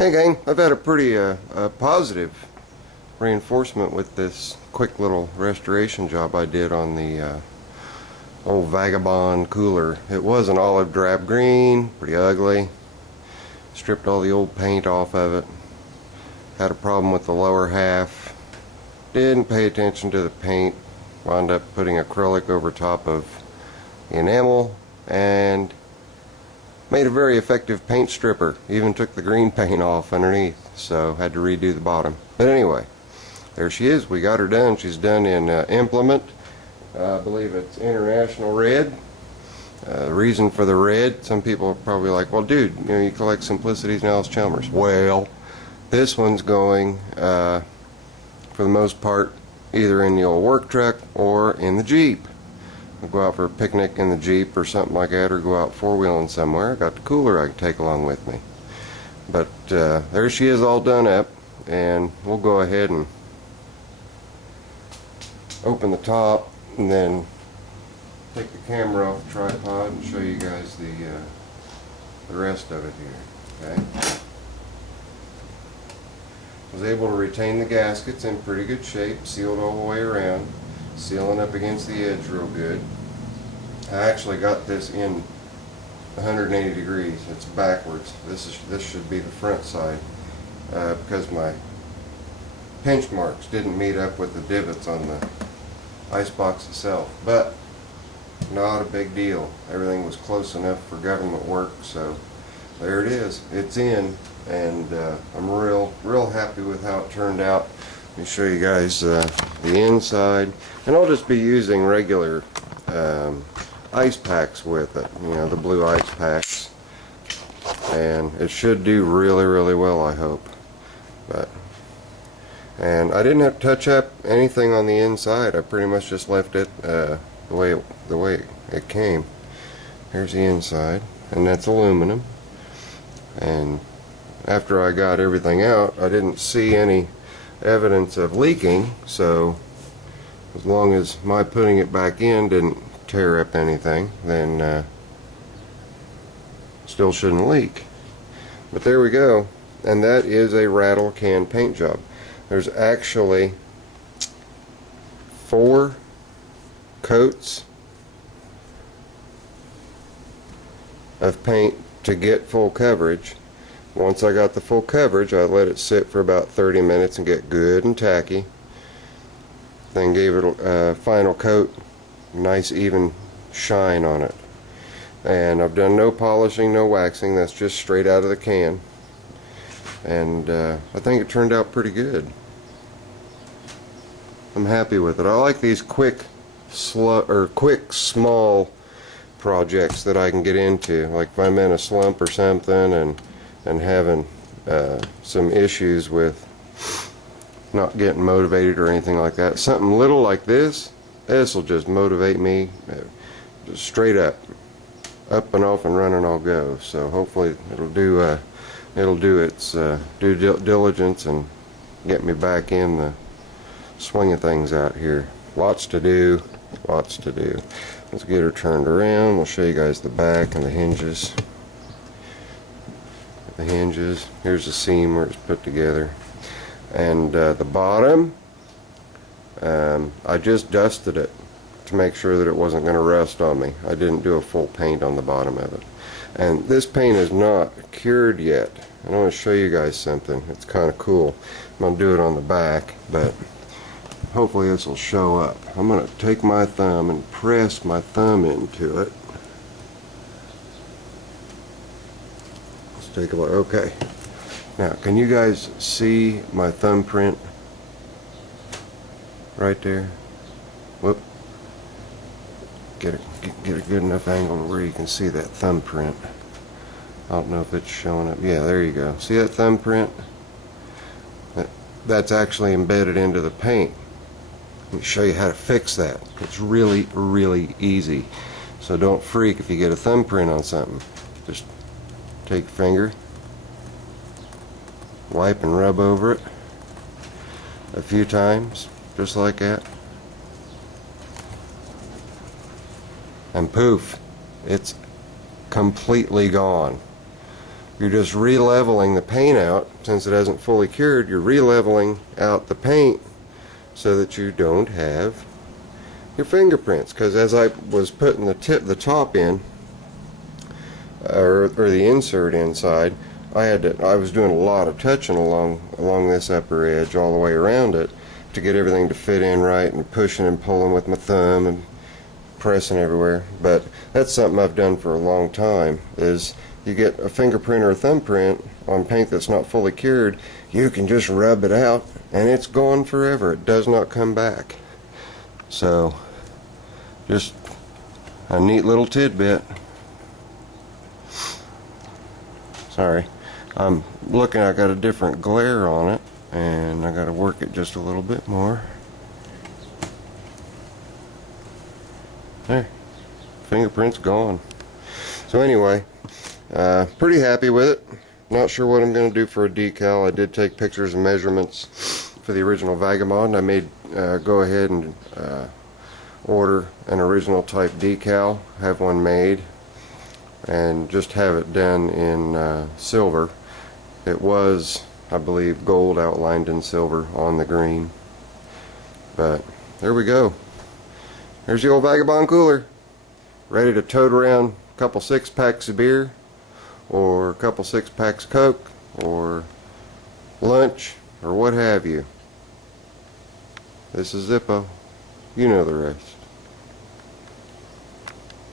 Hey gang, I've had a pretty positive reinforcement with this quick little restoration job I did on the old Vagabond cooler. It was an olive drab green, pretty ugly. Stripped all the old paint off of it. Had a problem with the lower half. Didn't pay attention to the paint. Wound up putting acrylic over top of the enamel and made a very effective paint stripper. Even took the green paint off underneath, so had to redo the bottom. But anyway, there she is. We got her done. She's done in implement. I believe it's International Red. The reason for the red, some people are probably like, well dude, you collect Simplicities and Alice Chalmers. Well, this one's going for the most part either in the old work truck or in the Jeep. I'll go out for a picnic in the Jeep or something like that, or go out four-wheeling somewhere. I got the cooler I can take along with me. But there she is, all done up, and we'll go ahead and open the top and then take the camera off the tripod and show you guys the rest of it here. Okay. Was able to retain the gaskets in pretty good shape, sealed all the way around, sealing up against the edge real good. I actually got this in 180 degrees. It's backwards. This should be the front side because my pinch marks didn't meet up with the divots on the icebox itself. But not a big deal. Everything was close enough for government work, so there it is. It's in, and I'm real happy with how it turned out. Let me show you guys the inside, and I'll just be using regular ice packs with it, the blue ice packs, and it should do really well, I hope. And I didn't have to touch up anything on the inside. I pretty much just left it the way it came. Here's the inside, and that's aluminum. And after I got everything out, I didn't see any evidence of leaking, so as long as my putting it back in didn't tear up anything, then still shouldn't leak. But there we go, and that is a rattle can paint job. There's actually 4 coats of paint to get full coverage. Once I got the full coverage, I let it sit for about 30 minutes and get good and tacky. Then gave it a final coat, nice even shine on it. And I've done no polishing, no waxing. That's just straight out of the can. And I think it turned out pretty good. I'm happy with it. I like these quick, small projects that I can get into. Like if I'm in a slump or something and having some issues with not getting motivated or anything like that. Something little like this will just motivate me just straight up and off and running I'll go. So hopefully it'll do its due diligence and get me back in the swing of things out here. Lots to do. Let's get her turned around. We'll show you guys the back and the hinges. Here's the seam where it's put together, and the bottom, I just dusted it to make sure that it wasn't going to rust on me. I didn't do a full paint on the bottom of it, and this paint is not cured yet. I want to show you guys something. It's kind of cool. I'm going to do it on the back, but hopefully this will show up. I'm going to take my thumb and press my thumb into it. Take a look. Okay, now can you guys see my thumbprint right there? Whoop. Get a good enough angle where you can see that thumbprint. I don't know if it's showing up. Yeah, there you go. See that thumbprint? That's actually embedded into the paint. Let me show you how to fix that. It's really easy. So don't freak if you get a thumbprint on something. Just take your finger, wipe and rub over it a few times, just like that, and poof, it's completely gone. You're just re-leveling the paint out. Since it hasn't fully cured, you're re-leveling out the paint so that you don't have your fingerprints. Because as I was putting the top in, or the insert inside, I was doing a lot of touching along this upper edge all the way around it to get everything to fit in right, and pushing and pulling with my thumb and pressing everywhere. But that's something I've done for a long time. Is you get a fingerprint or a thumbprint on paint that's not fully cured, you can just rub it out and it's gone forever. It does not come back. So just a neat little tidbit. Sorry, I'm looking, I got a different glare on it and I got to work it just a little bit more. There, fingerprint's gone. So anyway, pretty happy with it. Not sure what I'm going to do for a decal. I did take pictures and measurements for the original Vagabond. I may go ahead and order an original type decal, have one made, and just have it done in silver. It was, I believe, gold outlined in silver on the green. But there we go. There's the old Vagabond cooler, ready to tote around a couple 6-packs of beer, or a couple 6-packs of Coke, or lunch, or what have you. This is Zippo. You know the rest.